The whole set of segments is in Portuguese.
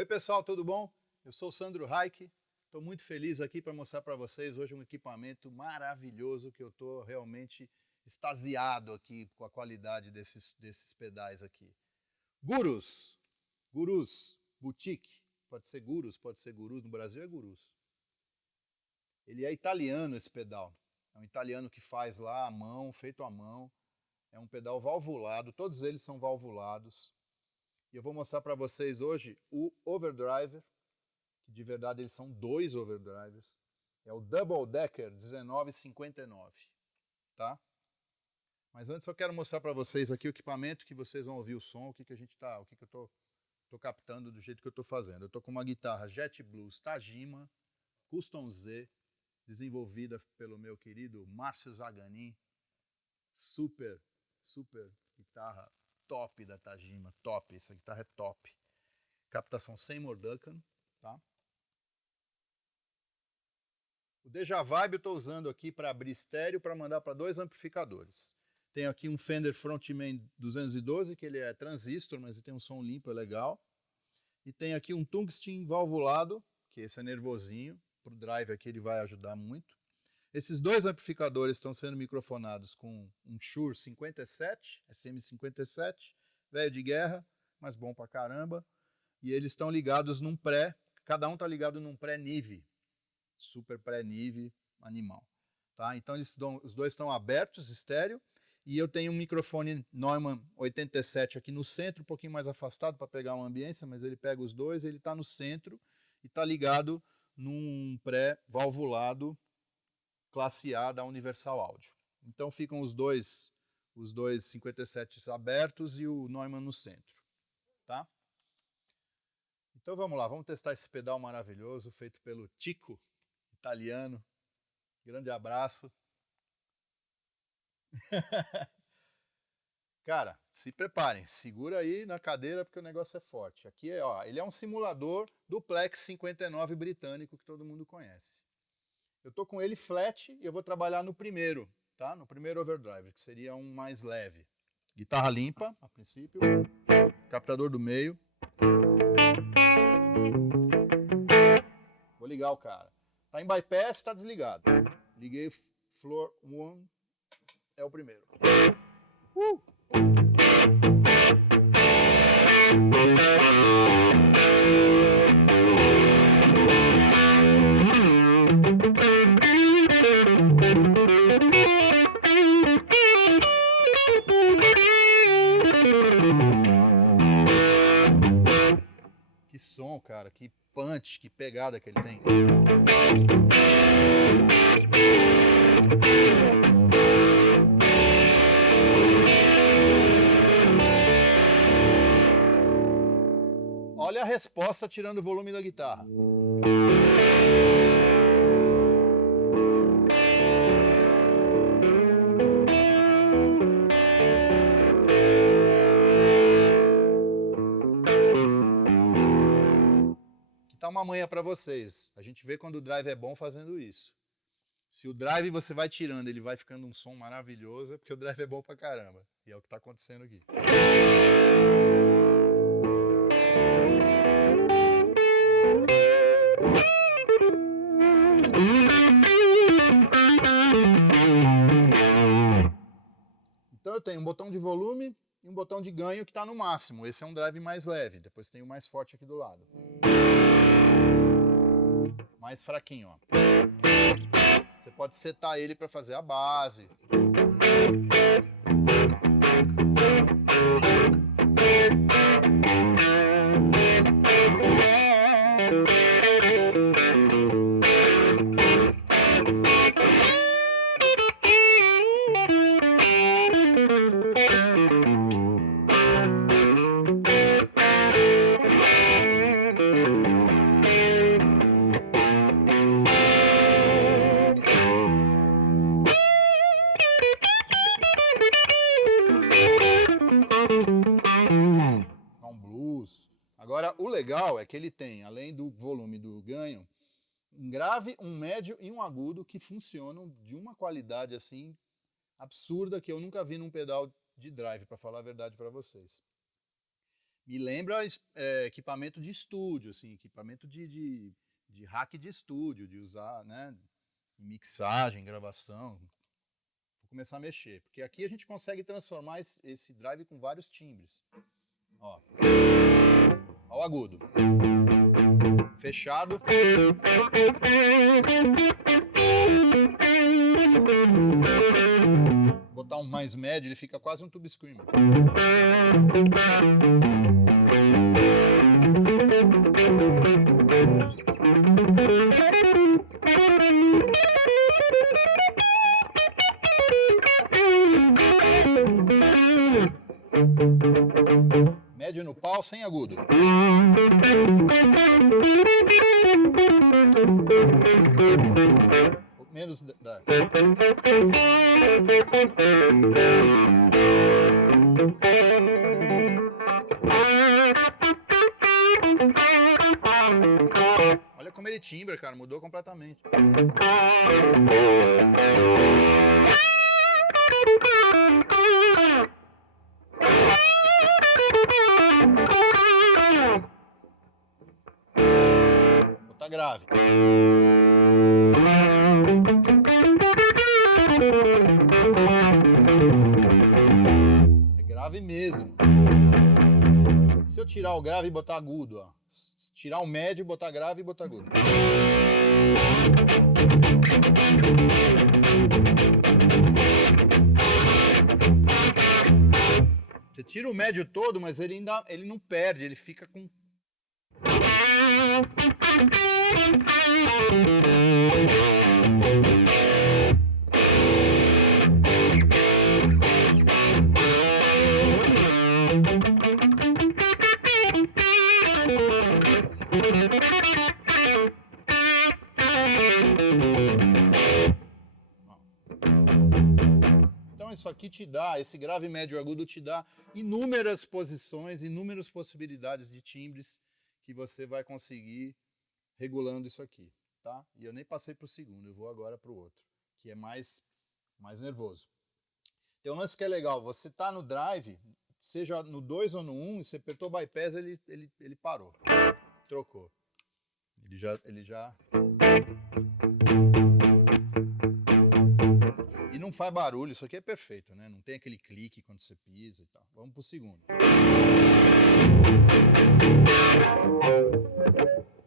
Oi pessoal, tudo bom? Eu sou o Sandro Reich, estou muito feliz aqui para mostrar para vocês hoje um equipamento maravilhoso que eu estou realmente extasiado aqui com a qualidade desses pedais aqui. Gurus, Boutique, pode ser Gurus, no Brasil é Gurus. Ele é italiano esse pedal, é um italiano que faz lá à mão, feito à mão, é um pedal valvulado, todos eles são valvulados. E eu vou mostrar para vocês hoje o overdriver, que de verdade eles são dois overdrivers. É o Double Decker 1959, tá? Mas antes eu quero mostrar para vocês aqui o equipamento, que vocês vão ouvir o som, o que eu tô captando do jeito que eu tô fazendo. Eu tô com uma guitarra Jet Blues Tajima Custom Z, desenvolvida pelo meu querido Márcio Zaganin. Super guitarra top da Tajima, top, essa guitarra é top. Captação Seymour Duncan, tá? O Deja Vibe eu estou usando aqui para abrir estéreo para mandar para dois amplificadores. Tem aqui um Fender Frontman 212, que ele é transistor, mas ele tem um som limpo, é legal. E tem aqui um Tungsten valvulado, que esse é nervosinho, para o drive aqui ele vai ajudar muito. Esses dois amplificadores estão sendo microfonados com um Shure 57, SM57, velho de guerra, mas bom pra caramba. E eles estão ligados num pré, cada um está ligado num pré-Nive, super pré-Nive animal. Tá? Então os dois estão abertos, estéreo, e eu tenho um microfone Neumann 87 aqui no centro, um pouquinho mais afastado para pegar uma ambiência, mas ele pega os dois, ele está no centro e está ligado num pré-valvulado classe A da Universal Audio. Então ficam os dois 57 abertos e o Neumann no centro, tá? Então vamos lá, vamos testar esse pedal maravilhoso feito pelo Tico, italiano. Grande abraço. Cara, se preparem, segura aí na cadeira porque o negócio é forte. Aqui ele é um simulador do Plex 59 britânico que todo mundo conhece. Eu tô com ele flat e eu vou trabalhar no primeiro, tá? No primeiro overdrive, que seria um mais leve. Guitarra limpa, a princípio. Captador do meio. Vou ligar o cara. Tá em bypass, tá desligado. Liguei floor 1, é o primeiro. Que som, cara, que punch, que pegada que ele tem. Olha a resposta tirando o volume da guitarra. Tá uma manha para vocês. A gente vê quando o drive é bom fazendo isso. Se o drive você vai tirando, ele vai ficando um som maravilhoso, é porque o drive é bom pra caramba. E é o que tá acontecendo aqui. Então eu tenho um botão de volume e um botão de ganho que está no máximo. Esse é um drive mais leve. Depois tem o mais forte aqui do lado. Mais fraquinho, ó. Você pode setar ele para fazer a base. Agora, o legal é que ele tem, além do volume do ganho, um grave, um médio e um agudo que funcionam de uma qualidade assim absurda que eu nunca vi num pedal de drive, para falar a verdade para vocês. Me lembra equipamento de estúdio, assim, equipamento de hack de estúdio, de usar, né, mixagem, gravação. Vou começar a mexer, porque aqui a gente consegue transformar esse drive com vários timbres. Ó o agudo. Fechado. Botar um mais médio, ele fica quase um tube screamer. Médio no pau, sem agudo. Menos da... Olha como ele timbra, cara, mudou completamente. Botar grave. É grave mesmo. Se eu tirar o grave e botar agudo, ó. Tirar o médio, botar grave e botar agudo. Você tira o médio todo, mas ele não perde, ele fica com... Então isso aqui te dá, esse grave, médio e agudo te dá inúmeras posições, inúmeras possibilidades de timbres que você vai conseguir regulando isso aqui, tá? E eu nem passei para o segundo, eu vou agora para o outro, que é mais nervoso. Tem um lance que é legal, você tá no drive, seja no 2 ou no 1, você apertou o bypass, ele parou, trocou. Ele já... E não faz barulho, isso aqui é perfeito, né? Não tem aquele clique quando você pisa e tal. Vamos pro segundo.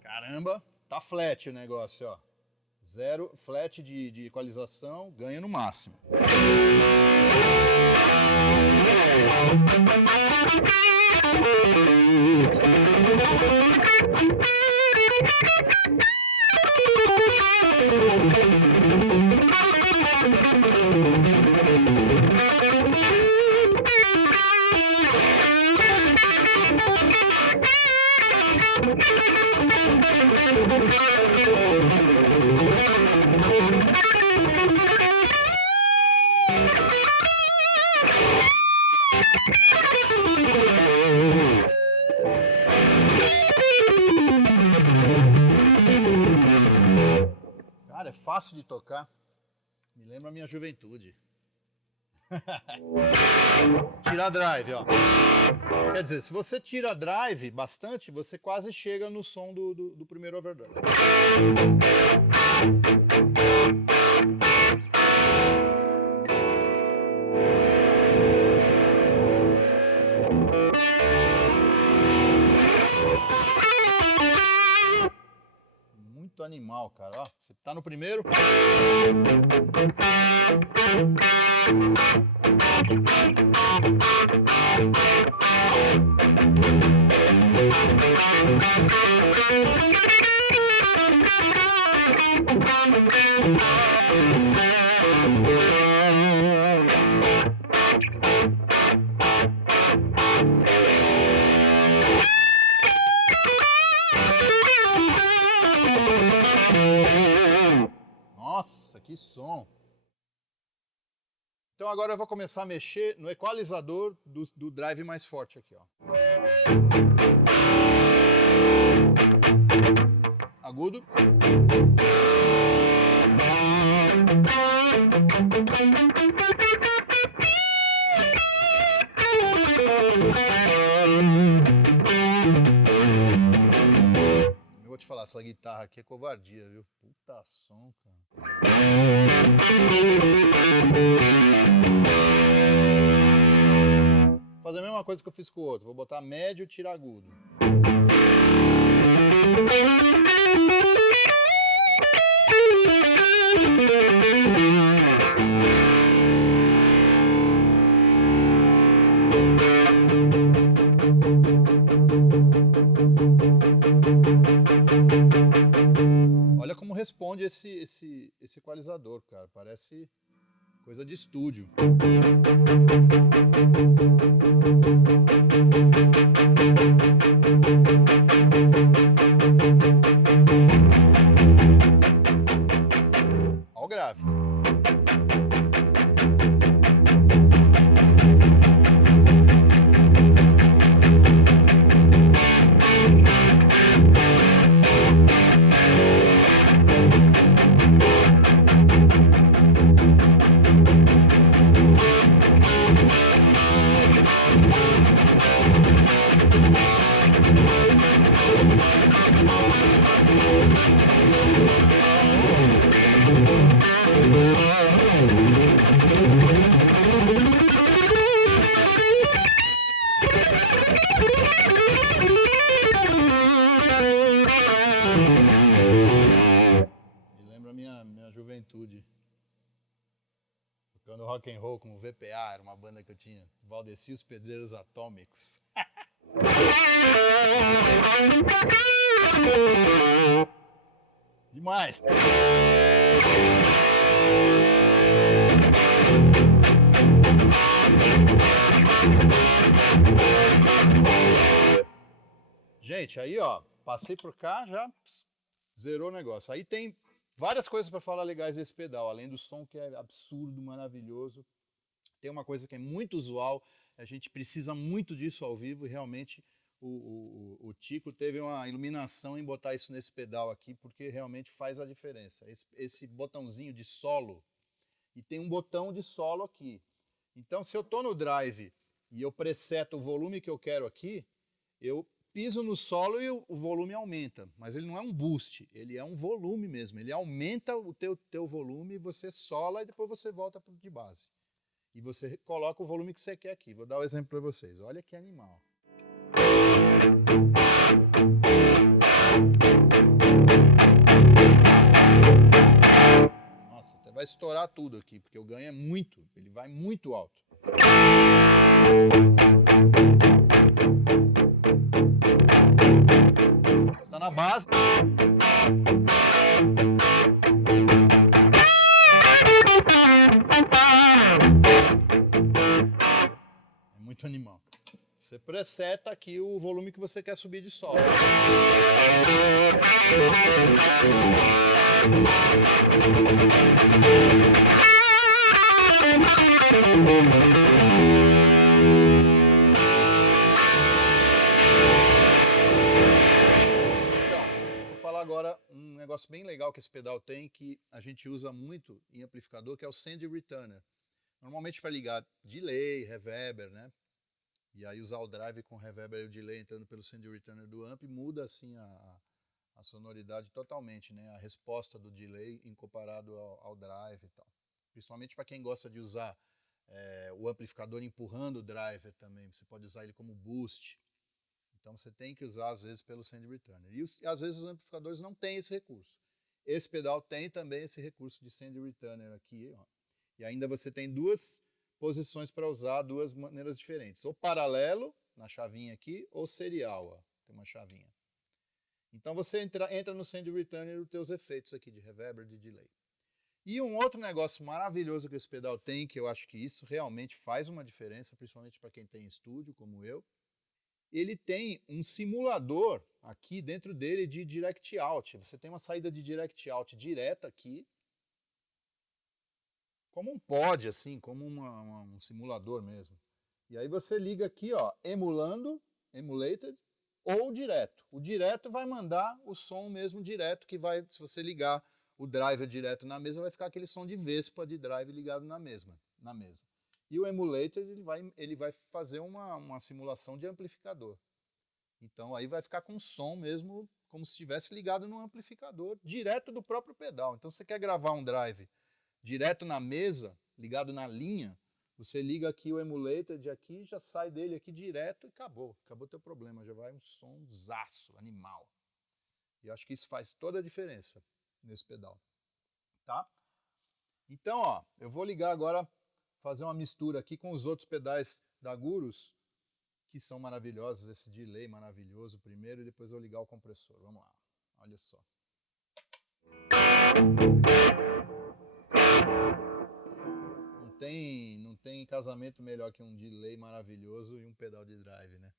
Caramba, tá flat o negócio, ó. Zero, flat de equalização, ganha no máximo. Cara, é fácil de tocar. Me lembra a minha juventude. Tirar drive, ó. Quer dizer, se você tira drive bastante, você quase chega no som do primeiro overdrive. Muito animal, cara. Ó, você tá no primeiro. Nossa, que som! Então agora eu vou começar a mexer no equalizador do drive mais forte aqui, ó. Agudo. vou te falar, essa guitarra aqui é covardia, viu? Puta som, cara. Vou fazer a mesma coisa que eu fiz com o outro. Vou botar médio e tirar agudo. Olha como responde esse equalizador, cara. Parece coisa de estúdio. Olha o grave. Me lembra minha juventude. Tocando rock and roll como VPA, era uma banda que eu tinha. Valdeci os Pedreiros Atômicos. Demais! Gente, aí ó, passei por cá, já zerou o negócio. Aí tem várias coisas para falar legais desse pedal, além do som que é absurdo, maravilhoso. Tem uma coisa que é muito usual, a gente precisa muito disso ao vivo e realmente o Tico teve uma iluminação em botar isso nesse pedal aqui, porque realmente faz a diferença. Esse botãozinho de solo, e tem um botão de solo aqui. Então, se eu estou no drive e eu preseto o volume que eu quero aqui, eu piso no solo e o volume aumenta. Mas ele não é um boost, ele é um volume mesmo. Ele aumenta o teu volume, você sola e depois você volta para o de base. E você coloca o volume que você quer aqui. Vou dar um exemplo para vocês. Olha que animal. Nossa, até vai estourar tudo aqui, porque o ganho é muito, ele vai muito alto. Está na base. É muito animal. Você preseta aqui o volume que você quer subir de solo. Então, vou falar agora um negócio bem legal que esse pedal tem, que a gente usa muito em amplificador, que é o Send Returner. Normalmente para ligar delay, reverber, né? E aí usar o drive com reverber e o delay entrando pelo Send Returner do amp muda assim a sonoridade totalmente, né? A resposta do delay em comparado ao drive e tal. Principalmente para quem gosta de usar o amplificador empurrando o driver também. Você pode usar ele como boost. Então você tem que usar às vezes pelo Send Returner. E às vezes os amplificadores não têm esse recurso. Esse pedal tem também esse recurso de Send Returner aqui, ó. E ainda você tem duas posições para usar, duas maneiras diferentes. Ou paralelo, na chavinha aqui, ou serial, ó. Tem uma chavinha. Então você entra no Send Returner os teus efeitos aqui de reverb, de delay. E um outro negócio maravilhoso que esse pedal tem, que eu acho que isso realmente faz uma diferença, principalmente para quem tem estúdio, como eu, ele tem um simulador aqui dentro dele de direct out. Você tem uma saída de direct out direta aqui, como um pod, assim, como um simulador mesmo. E aí você liga aqui, ó, emulated, ou direto. O direto vai mandar o som mesmo direto, que vai, se você ligar o driver direto na mesa, vai ficar aquele som de Vespa de drive ligado na mesa. E o emulated, ele vai fazer uma simulação de amplificador. Então aí vai ficar com som mesmo como se estivesse ligado num amplificador direto do próprio pedal. Então, se você quer gravar um drive direto na mesa, ligado na linha, você liga aqui o emulator de aqui, já sai dele aqui direto e acabou. Acabou o teu problema, já vai um sonsaço, animal. E eu acho que isso faz toda a diferença nesse pedal. Tá? Então, ó, eu vou ligar agora, fazer uma mistura aqui com os outros pedais da Gurus, que são maravilhosos, esse delay maravilhoso primeiro, e depois eu ligar o compressor. Vamos lá, olha só. Não tem casamento melhor que um delay maravilhoso e um pedal de drive, né?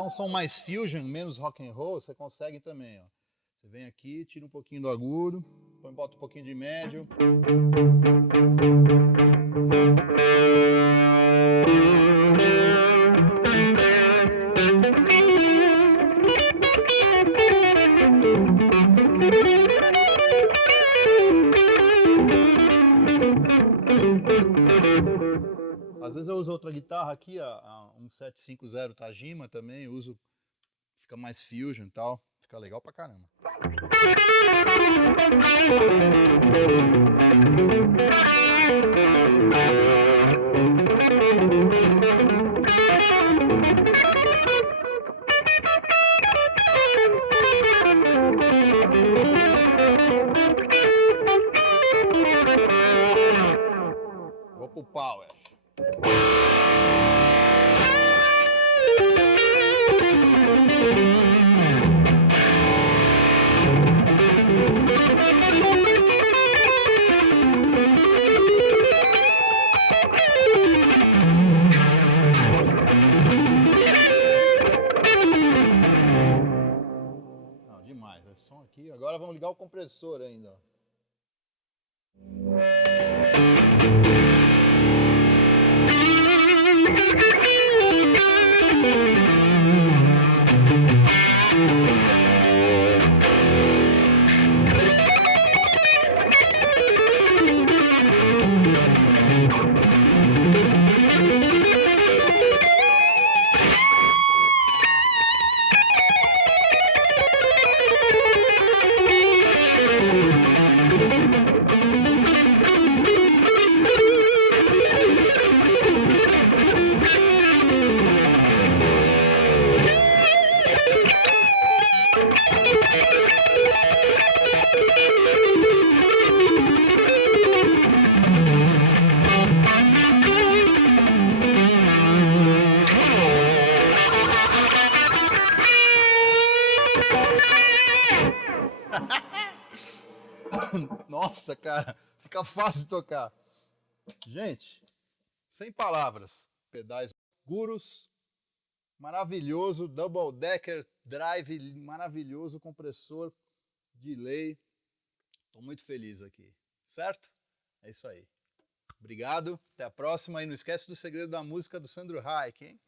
Um som mais fusion, menos rock and roll, você consegue também, ó. Você vem aqui, tira um pouquinho do agudo, bota um pouquinho de médio. Às vezes eu uso outra guitarra aqui, a 1750 Tajima também, uso, fica mais fusion e tal, fica legal pra caramba. Vou pro power. Não, demais, é som aqui. Agora vamos ligar o compressor ainda. Nossa, cara, fica fácil de tocar. Gente, sem palavras. Pedais Gurus, maravilhoso, double decker drive, maravilhoso, compressor, delay. Estou muito feliz aqui, certo? É isso aí. Obrigado, até a próxima. E não esquece do segredo da música do Sandro Reich, hein?